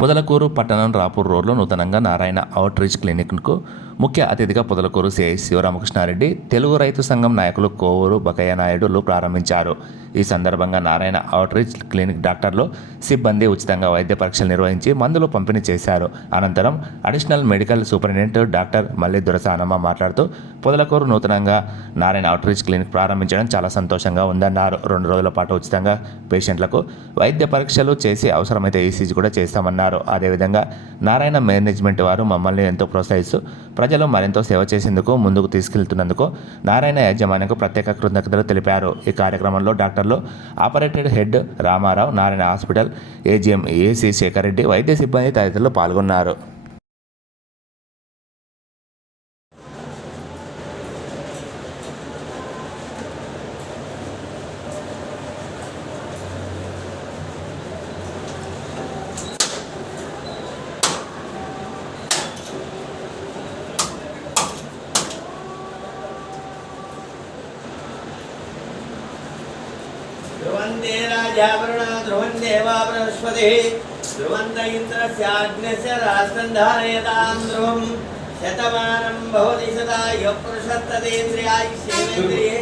పొదలకూరు పట్టణం రాపూర్ రోడ్లో నూతనంగా నారాయణ అవుట్ రీచ్ క్లినిక్కు ముఖ్య అతిథిగా పొదలకూరు సిఐ శివరామకృష్ణారెడ్డి, తెలుగు రైతు సంఘం నాయకులు కోవూరు బకయ్య నాయుడులు ప్రారంభించారు. ఈ సందర్భంగా నారాయణ అవుట్ రీచ్ క్లినిక్ డాక్టర్లు, సిబ్బంది ఉచితంగా వైద్య పరీక్షలు నిర్వహించి మందులు పంపిణీ చేశారు. అనంతరం అడిషనల్ మెడికల్ సూపరింటెండెంట్ డాక్టర్ మల్లి దురసానమ్మ మాట్లాడుతూ, పొదలకూరు నూతనంగా నారాయణ అవుట్ రీచ్ క్లినిక్ ప్రారంభించడం చాలా సంతోషంగా ఉందన్నారు. 2 రోజుల పాటు ఉచితంగా పేషెంట్లకు వైద్య పరీక్షలు చేసి అవసరమైతే ఈసీజీ కూడా చేస్తామన్నారు. అదేవిధంగా నారాయణ మేనేజ్మెంట్ వారు మమ్మల్ని ఎంతో ప్రోత్సహిస్తూ ప్రజలు మరెంతో సేవ చేసేందుకు ముందుకు తీసుకెళ్తున్నందుకు నారాయణ యాజమాన్యంకు ప్రత్యేక కృతజ్ఞతలు తెలిపారు. ఈ కార్యక్రమంలో డాక్టర్లు, operated head Ramarao, Narayana hospital AGM A C Shekar Reddy, వైద్య సిబ్బంది తదితరులు పాల్గొన్నారు. ध्रुवन्ते राजावरुणा ध्रुवन् देवा बृहस्पतिः ध्रुवन्त इन्द्रस्याग्नस्य राष्ट्रं धारयतां ध्रुवं शतमानं भवति सदा यः पुरुषस्तदेन्द्रियायुष्येवेन्द्रिये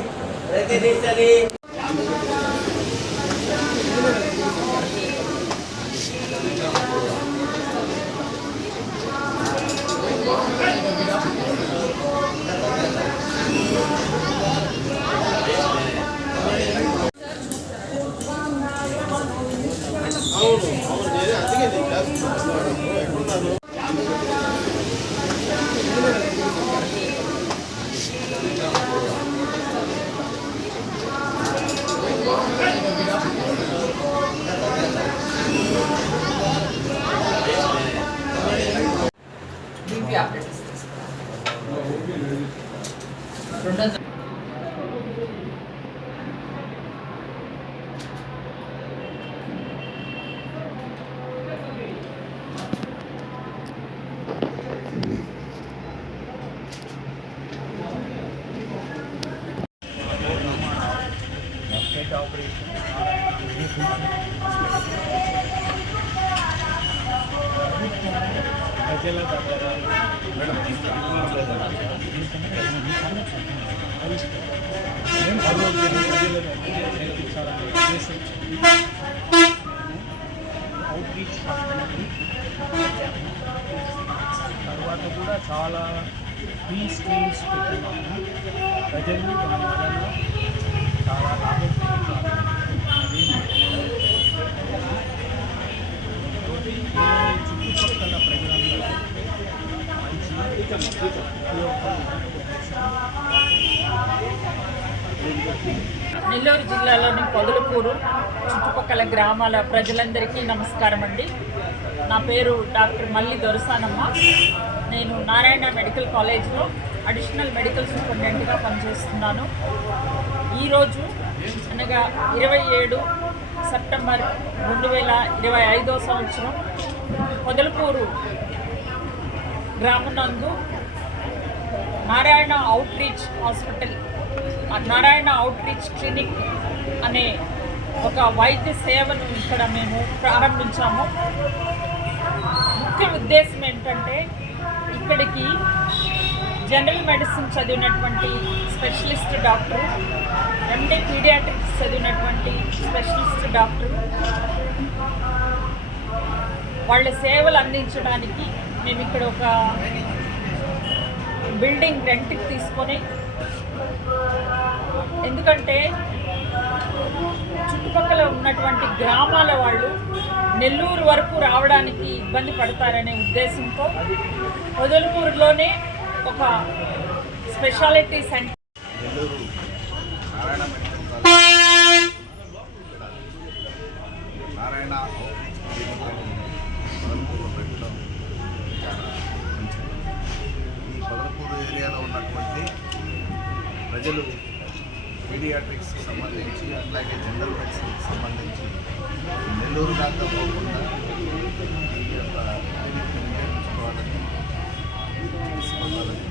प्रतिष्ठति। తర్వాత కూడా చాలా ఫ్రీ స్కీమ్స్ పెట్టున్నాము. ప్రజలు దాని వలన చాలా లాభం పొందుతారు. చుట్టుపక్కల ప్రజలందరూ మంచి నెల్లూరు జిల్లాలోని పొదలకూరు చుట్టుపక్కల గ్రామాల ప్రజలందరికీ నమస్కారం అండి. నా పేరు డాక్టర్ మల్లి దొరసానమ్మ. నేను నారాయణ మెడికల్ కాలేజ్లో అడిషనల్ మెడికల్ సూపరింటెండెంట్గా పనిచేస్తున్నాను. ఈరోజు అనగా 27 సెప్టెంబర్ 2025 సంవత్సరం పొదలకూరు గ్రామనందు Narayana outreach hospital, Narayana outreach clinic అనే ఒక వైద్య సేవను ఇక్కడ మేము ప్రారంభించాము. ముఖ్య ఉద్దేశం ఏంటంటే, ఇక్కడికి జనరల్ మెడిసిన్ చదివినటువంటి స్పెషలిస్ట్ డాక్టరు, ఎండి పీడియాట్రిక్స్ చదివినటువంటి స్పెషలిస్ట్ డాక్టరు వాళ్ళ సేవలు అందించడానికి మేము ఇక్కడ ఒక బిల్డింగ్ రెంట్కి తీసుకొని, ఎందుకంటే చుట్టుపక్కల ఉన్నటువంటి గ్రామాల వాళ్ళు నెల్లూరు వరకు రావడానికి ఇబ్బంది పడతారనే ఉద్దేశంతో పొదలకూరులోనే ఒక speciality centre Nellore Narayana medical college Narayana Podalakuru పెట్టడం చాలా మంచిది. ఈ పొదలకూరు ఏరియాలో ఉన్నటువంటి ప్రజలు పీడియాట్రిక్స్ సంబంధించి, అట్లాగే జనరల్ మెడిసిన్కి సంబంధించి నెల్లూరు దాకా పోకుండా ఈ యొక్క క్లినిక్ని ఉపయోగించుకోవాలని తీసుకోవాలని